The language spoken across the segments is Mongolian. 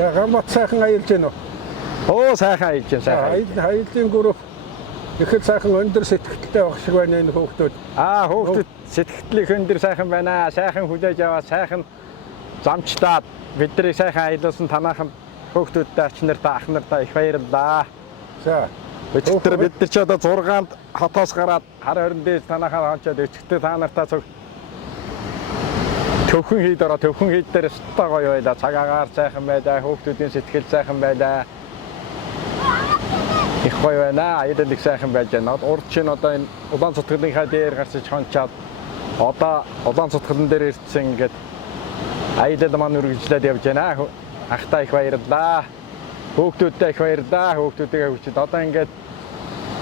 За гамбат сайхан аялж гэнэ үү? Оо сайхан аялж байна сайхан. Аяллаа гүрүү ихэд сайхан өндөр сэтгэлтэй байх шиг байна энэ хүүхдүүд. Хүүхдүүд сэтгэл өндөр сайхан байна. Сайхан хүлээж аваад сайхан замчлаад бидний сайхан аялуулсан танаахан хүүхдүүдтэй ач нартай ах нартай их баярлалаа. За бид нар ч одоо 6-нд хотоос гараад хар хорин дээд танаахаа хончоод өчигдөр та нартай цог төвхөн хийд ороо төвхөн хийд дээр өстой гоё байлаа. Цаг агаар сайхан байлаа. Хүүхдүүдийн сэтгэл сайхан байлаа. Их гоё байна. Аялал их сайхан байж байна. Урд чинь одоо энэ улаан цутгалынхаа дээр гарчиж хончаад одоо улаан цутгалн дээр ирсэн ингээд аялал маань үргэлжлээд явж байна. Ахтай их баярлалаа. Хүүхдүүдтэй их баярлалаа. Хүүхдүүдтэйгээ хүчит одоо ингээд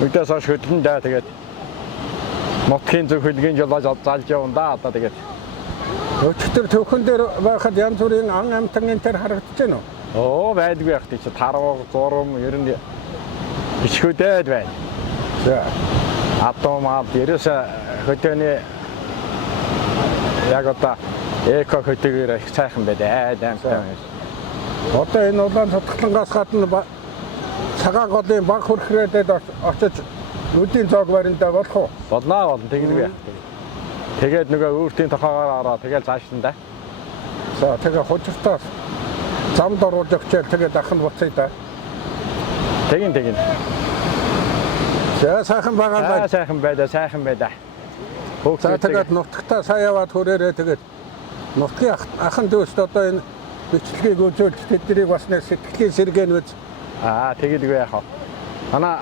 өдөөс хойш хөдлөн даа тэгээд нутгийн зөв хөлгийн жолоо залж явна да одоо тэгээд өчигдөр төвхөн дээр байхад янз бүрийн ан амтан энэ төр харагдаж байна уу? Байдгүй байх тийч таруу зурм ер нь ичгүүдэд байна. За атомад ерөөсө хөдөөний яг одоо эко хөдөөгөр их сайхан байдаг аимтай. Одоо энэ улаан цутгалангаас гадна цагаан голын баг хөрхрөөдөд очиж нүдийн зоог бариндаа болох уу? Болно тэгнэ. Тэгээд нөгөө өөртөө тохоогоор ороо тэгэл цаашдаа да. За тэгээ хожиртаас замд оруулж өгчээл тэгээд ахын буцъя да. Тэгин. За сайхан байгаа да. Сайхан байдаа. За тэгээд нутагтаа сайн яваад хүрээрээ тэгээд нутгийн ахын дүүст одоо энэ бичлэгийг үзүүлж тэднийг бас нэг сэтгэлийн сэргээн үз. Тэгэлгүй яах вэ? Манай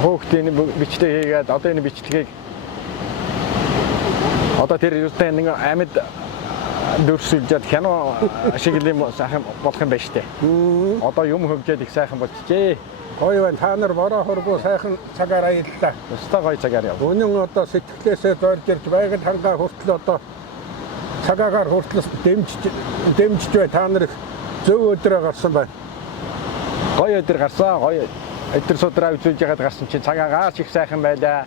хүүхдийн бичлэг хийгээд одоо энэ бичлэгийг одоо тэр юустай нэг амьд дүрсэлжээд кино шиг юм сайхан болох юм байна штэ. Одоо юм хөгжөөд их сайхан болчихжээ. Гоё байна. Та нар бороо хоргоо сайхан цагаар аяллаа. Өстой гоё цагаар яв. Өнөө одоо сэтгэлээсээ зорж ирж байгаль хангаа хүртэл одоо цагаагаар хүртэл дэмжиж бай. Та нар зөв өдрөө гарсан байна. Гоё өдөр гарсан. Гоё өдөр судраа үзүүлж ягаад гарсан чинь цагаагаас их сайхан байлаа.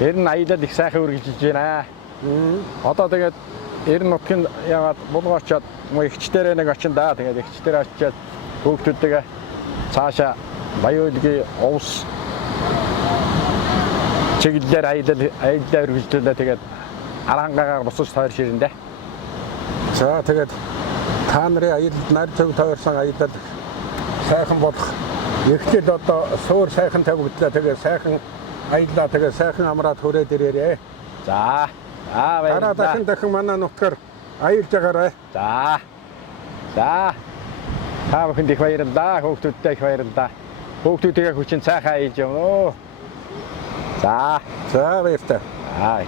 Ер нь аялал их сайхан үргэлжилж байна. Одоо тэгээд ер нь нутгийн ягаад булгаачаад ихчдэрээ нэг очин да. Тэгээд ихчдэрээ очиад хүүхдүүдтэйгээ цаашаа Баяуулгийн увс чиглэлээр аялал үргэлжлүүлээ. Тэгээд арангаагаар босож тойр ширэндэ. За тэгээд та нарын аялалд нар төв тойрсон аялал сайхан болох. Эхлээд одоо суур сайхан тавигдлаа. Тэгээд сайхан аяллаа. Тэгээд сайхан амраад хүрээд ирээрээ. За. Дараа дахин манай нутгаар аялж байгаарай. За. Та бүхэнд их баярлалаа. Хүүхдүүдтэй их баярлалаа. Хүүхдүүдтэйгээ хүчин цайхан аялж явна. За баярлалаа.